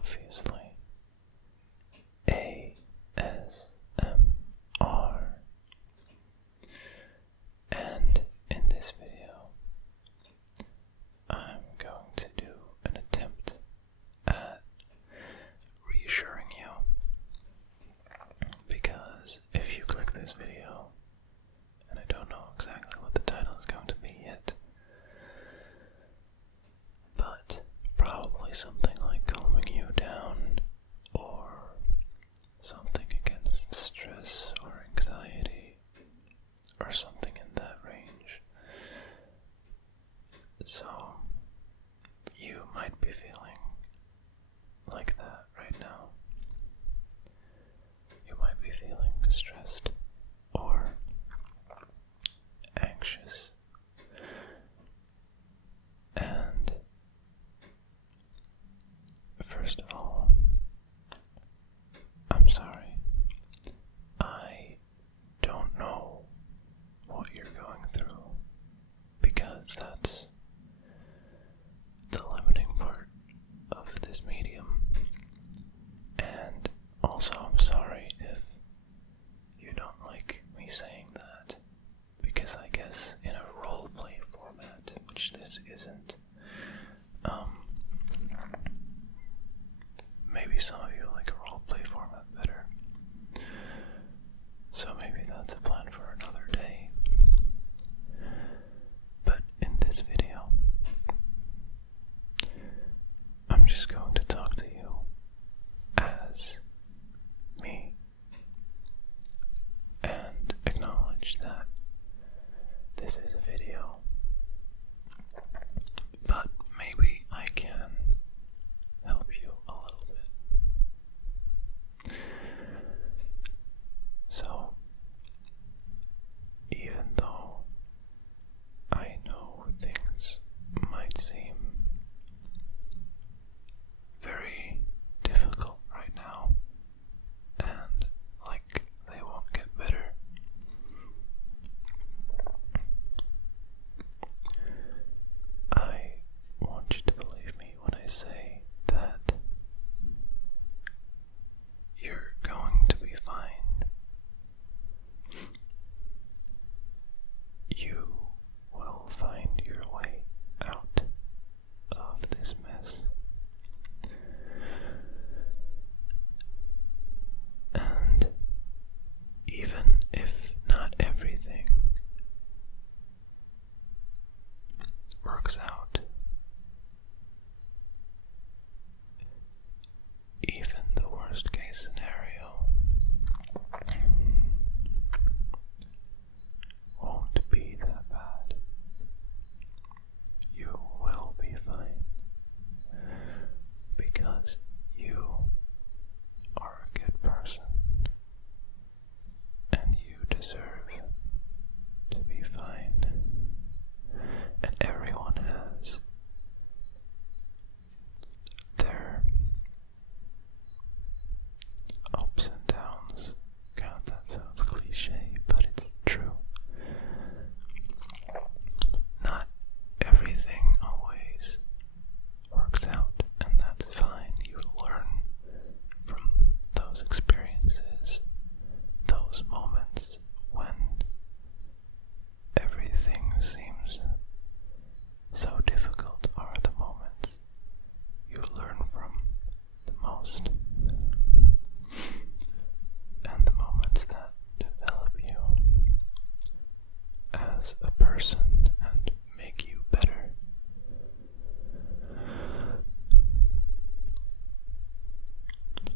obviously, ASMR. And in this video, I'm going to do an attempt at reassuring you. Because if you click this video, and I don't know exactly what the title is going to be yet, but probably something like calming you down, or something against stress or anxiety, or something in that range. So, you might be feeling like that right now. You might be feeling stressed or anxious. And first of all, I'm sorry. I don't know what you're going through, because that's the limiting part of this medium. And also, I'm sorry if you don't like me saying that, because I guess in a roleplay format, which this isn't, maybe some of you like a roleplay format better. So maybe that's a plan for another day. But in this video, I'm just going to talk to you as me and acknowledge that this is a video, but maybe I can help you a little bit. So, even though I know things might seem very difficult right now, and like they won't get better, I want you to believe me when I say that you're going to be fine. You will find your way out of this mess. And even if not everything works out, even the worst case scenario won't be that bad. You will be fine, because you are a good person, and you deserve to be fine. And everyone has their ups and downs. God, that sounds cliche, but it's true. Not everything always works out, and that's fine. You learn from those experiences, those moments when everything seems so difficult are the moments you learn from the most, and the moments that develop you as a person and make you better.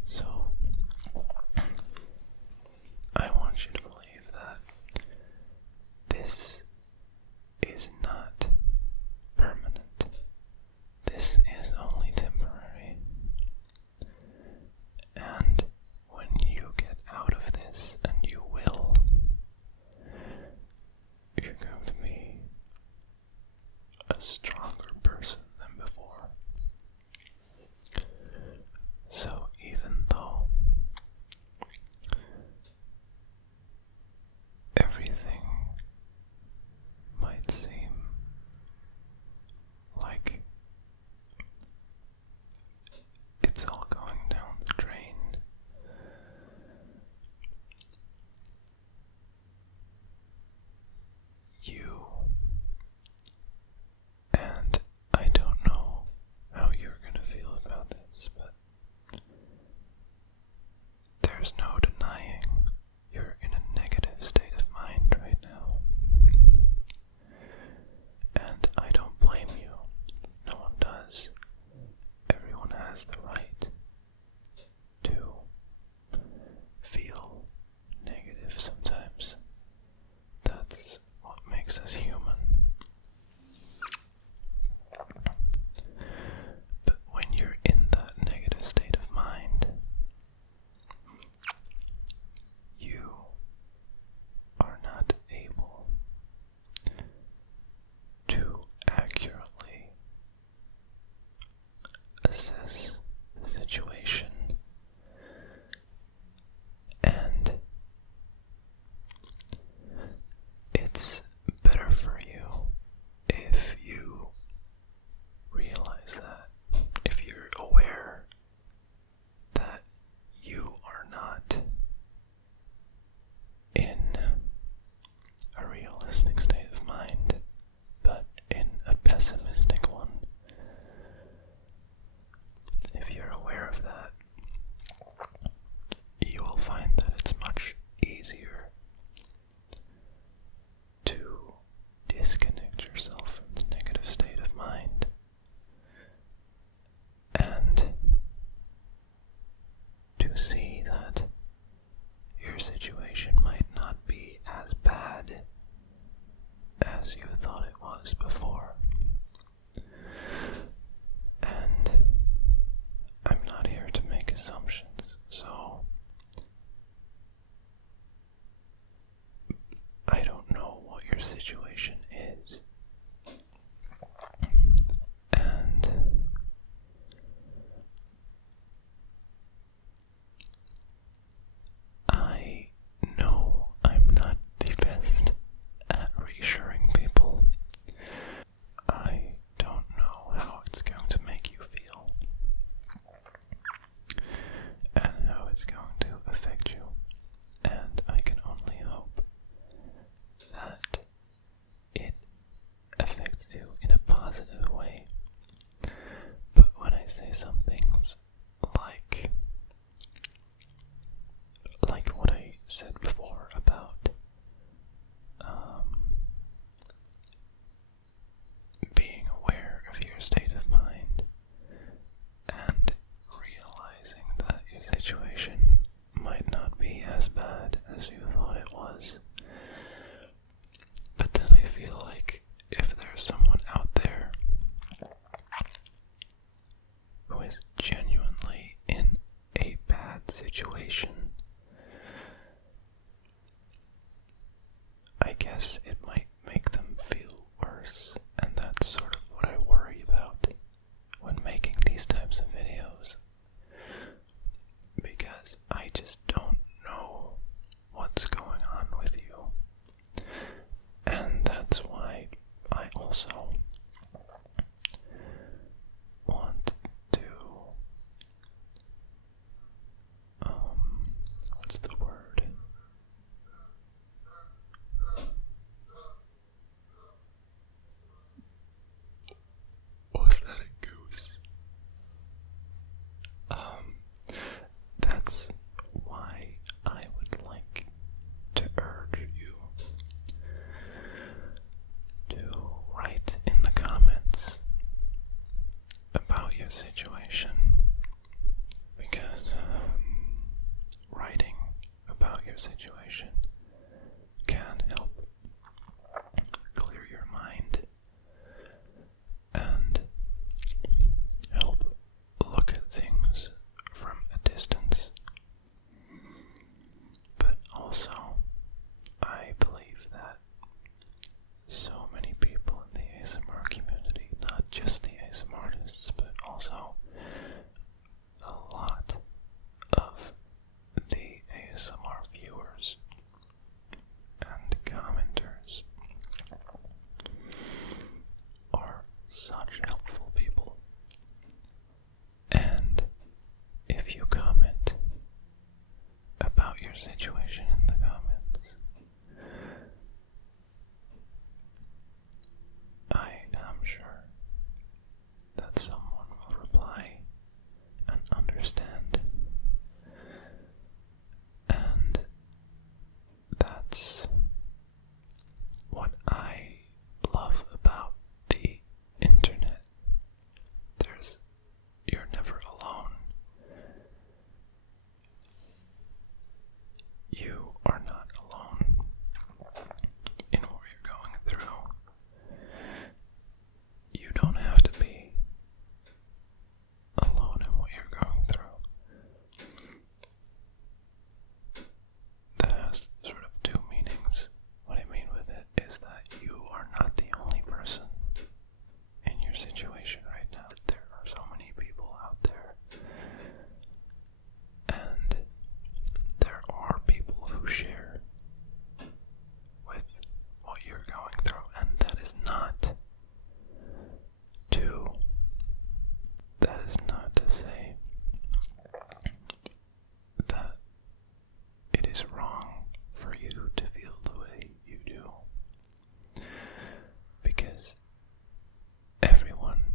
So, I want you to believe that this is not permanent. This is only temporary. And when you get out of this, and you will, you're going to be a stronger person than before. So even though everything might seem like it's all going such helpful people. And if you comment about your situation in the comments, I am sure that someone will reply and understand. And that's what I love about the internet. You're never alone. You are not alone in what you're going through. You don't have to be alone in what you're going through. That has sort of two meanings. What I mean with it is that you are not the only person in your situation right now. There are so many people out there, and there are people who share with what you're going through, and that is not to say that it is wrong for you to feel the way you do, because everyone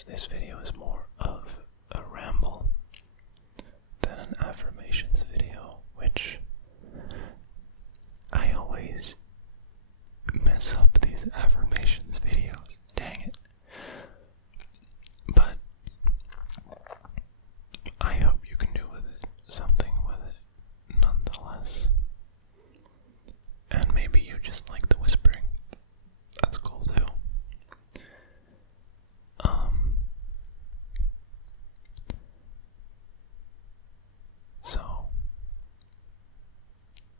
since this video is more of a ramble than an affirmations video, which I always mess up these affirmations videos. Dang it. But I hope you can do with it something with it nonetheless. And maybe you just like the whispering. That's cool too. So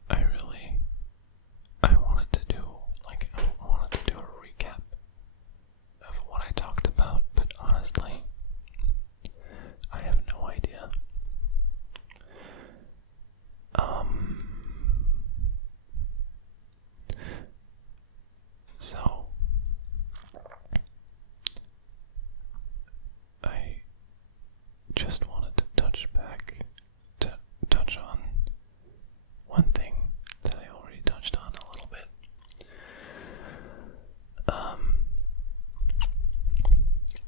I wanted to do a recap of what I talked about, but honestly, I have no idea. So I just wanted to touch on one thing that I already touched on a little bit.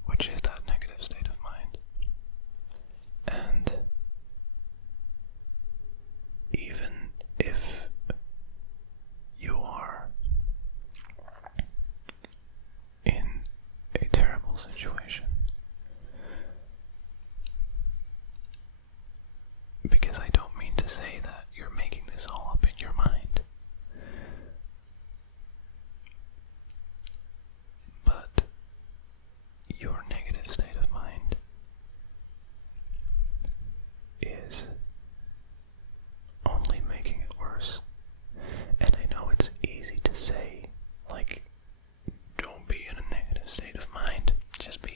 Which is that negative state of mind. And even if you are in a terrible situation, because I don't mean to say that you're making this all up in your mind, but your negative state of mind is only making it worse. And I know it's easy to say, like, don't be in a negative state of mind, just be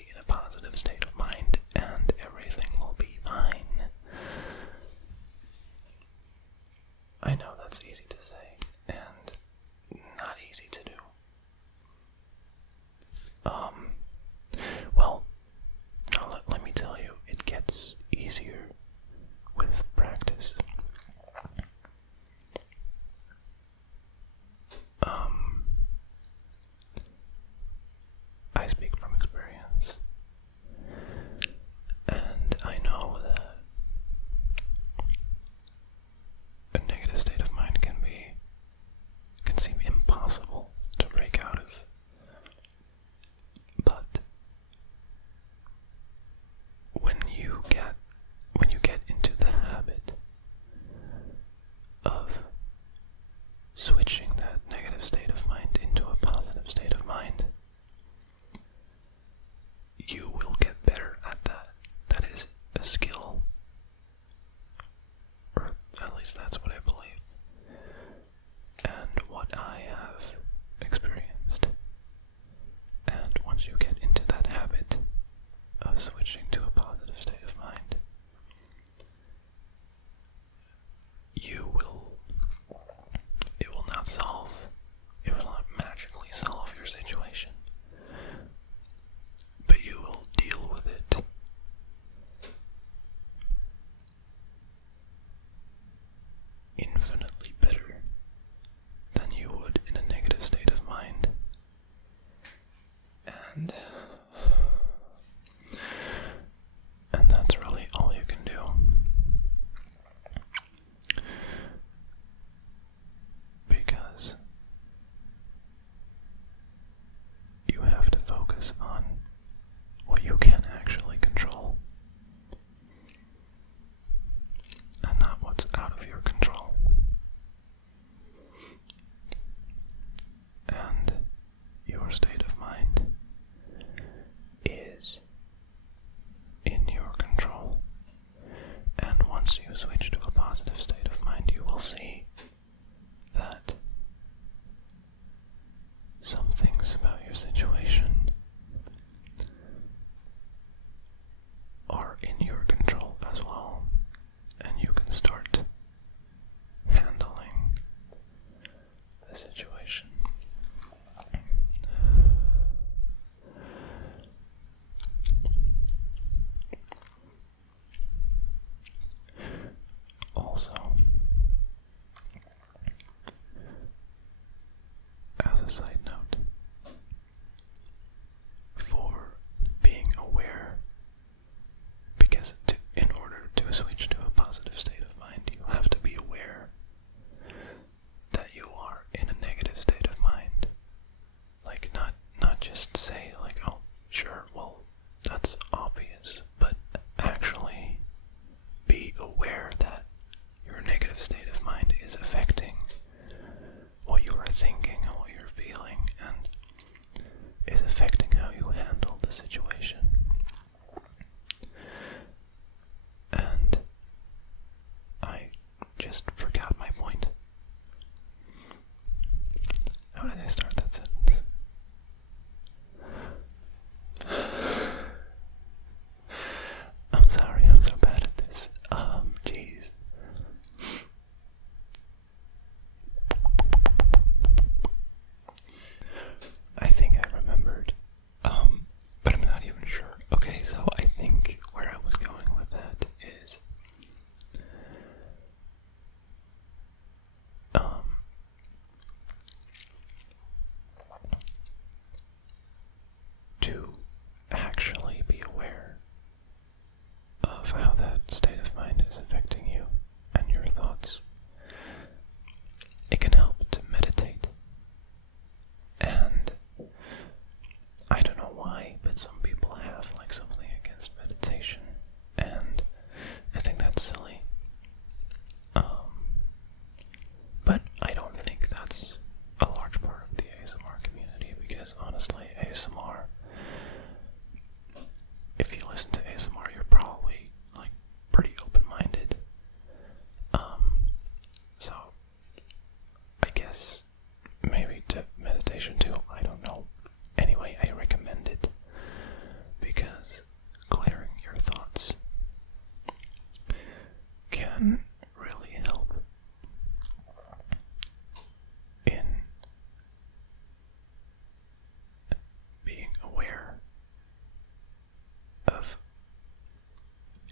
situation. And I just forgot my point. How did I start that sentence? I'm sorry, I'm so bad at this. Jeez. I think I remembered, but I'm not even sure. Okay, so I think where I was going with that is, to actually be aware of how that state of mind is affecting you and your thoughts. It can help to meditate. And I don't know why, but some people have like something against meditation, and I think that's silly. But I don't think that's a large part of the ASMR community, because honestly, ASMR, if you listen to ASMR, you're probably like pretty open-minded. So I guess maybe to meditation too, I don't know. Anyway, I recommend it because clearing your thoughts can really help in being aware of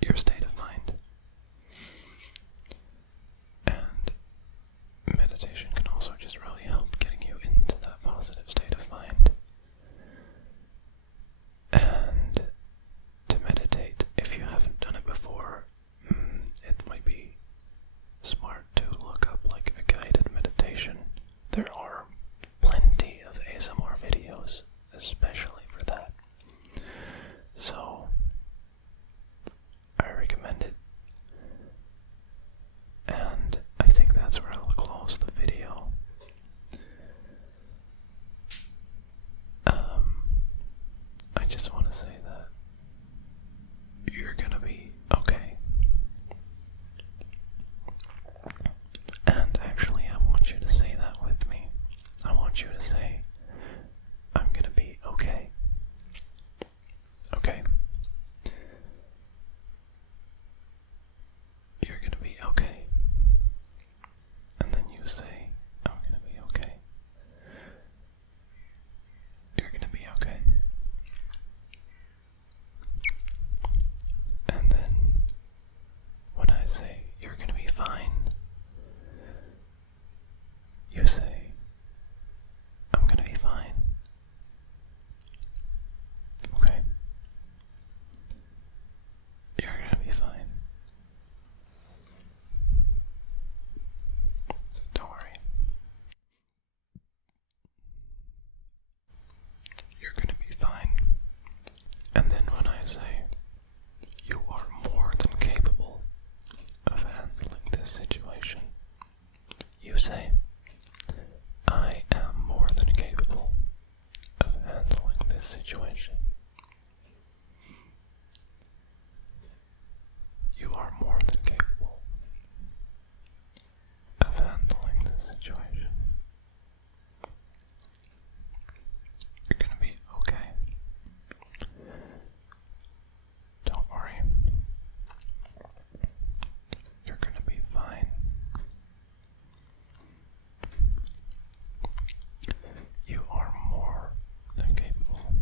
your state of mind. And meditation can also just really help getting you into that positive state of mind. And to meditate, if you haven't done it before, it might be smart to look up like a guided meditation. There are plenty of ASMR videos, especially for that. So I recommend it. And I think that's where I'll close the video. I just want to say that you're gonna be okay. And actually, I want you to say that with me. I want you to say, I'm gonna be okay. Okay? You're gonna be okay. And then you say, I'm gonna be okay. You're gonna be okay. And then when I say, you're gonna be fine, you say, I'm gonna be fine. Okay? You're gonna be fine. Don't worry. You're gonna be fine. And then when I say, you are more than capable of handling this situation, you say, I am more than capable of handling this situation. You are more than capable of handling this situation. You're gonna be okay. Don't worry. You're gonna be fine. You are more than capable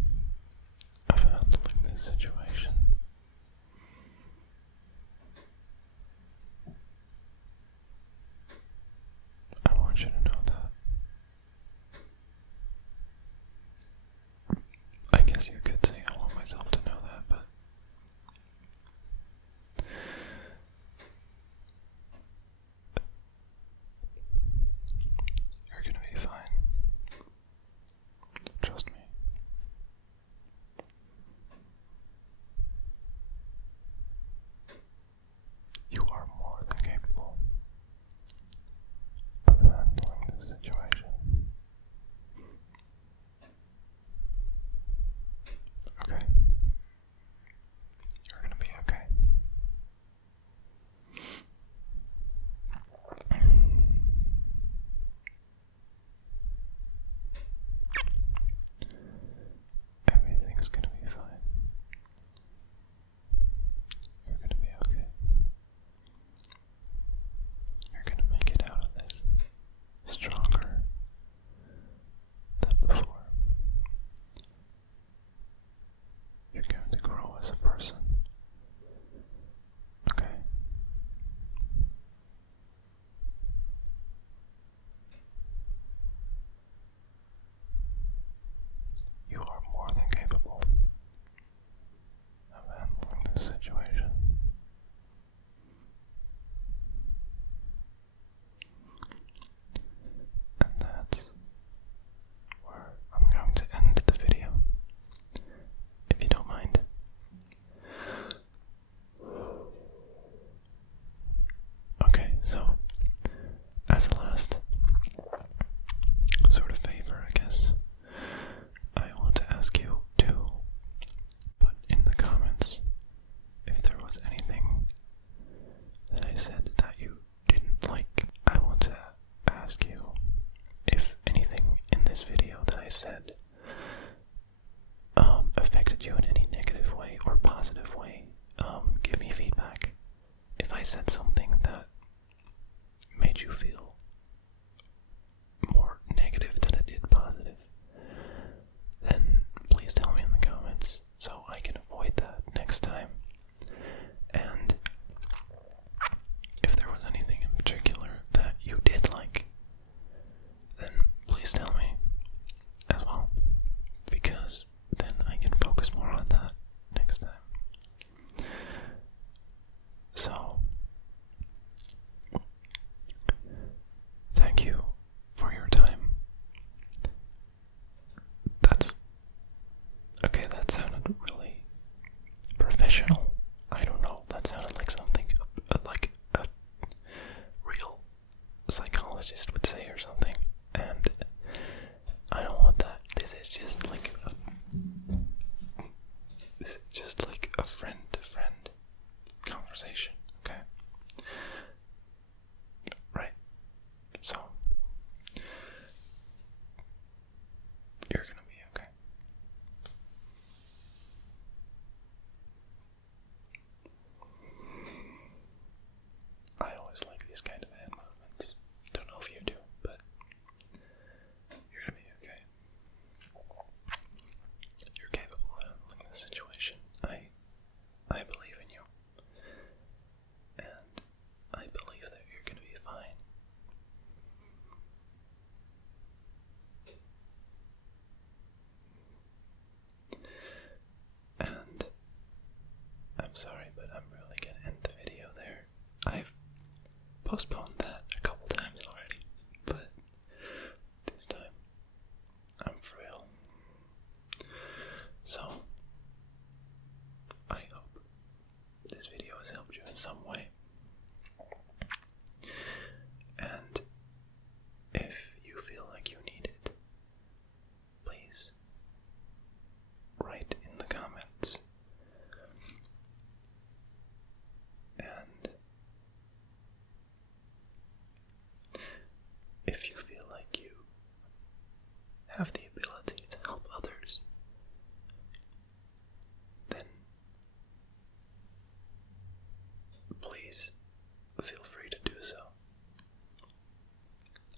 This is just like a friend-to-friend conversation, okay? Right. So, you're gonna be okay. I always like these kind of hand movements. Don't know if you do, but you're gonna be okay. You're capable of handling the situation. I believe in you. And I believe that you're gonna be fine. And I'm sorry, but I'm really gonna end the video there. I've postponed that a couple times already, but this time I'm for real. So, I hope this video has helped you in some way. And if you feel like you need it, please write in the comments. And if you feel like you have the ability to help others, then please feel free to do so.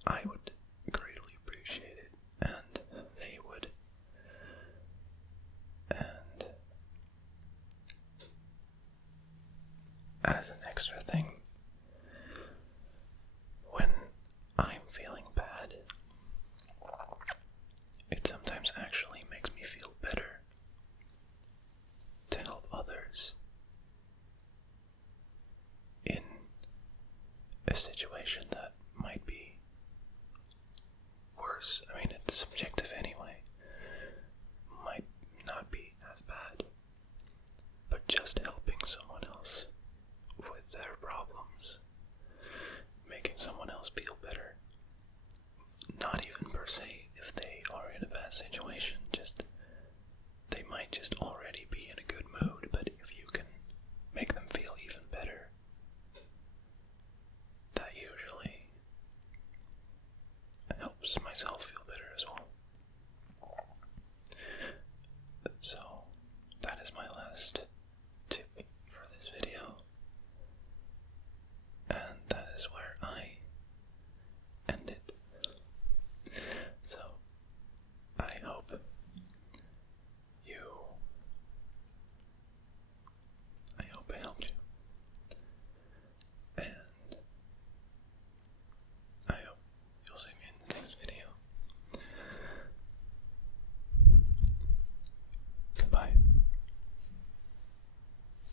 I would greatly appreciate it, and they would. And as an extra thing, when I'm feeling bad, it sometimes actually makes me feel better to help others in a situation that might be worse. I mean, it's subjective anyway. Might not be as bad. But just helping someone else with their problems, making someone else feel better, not even per se if they are in a bad situation, just they might just already be in a good mood, but if you can make them feel even better, that usually helps myself feel better as well. So that is my last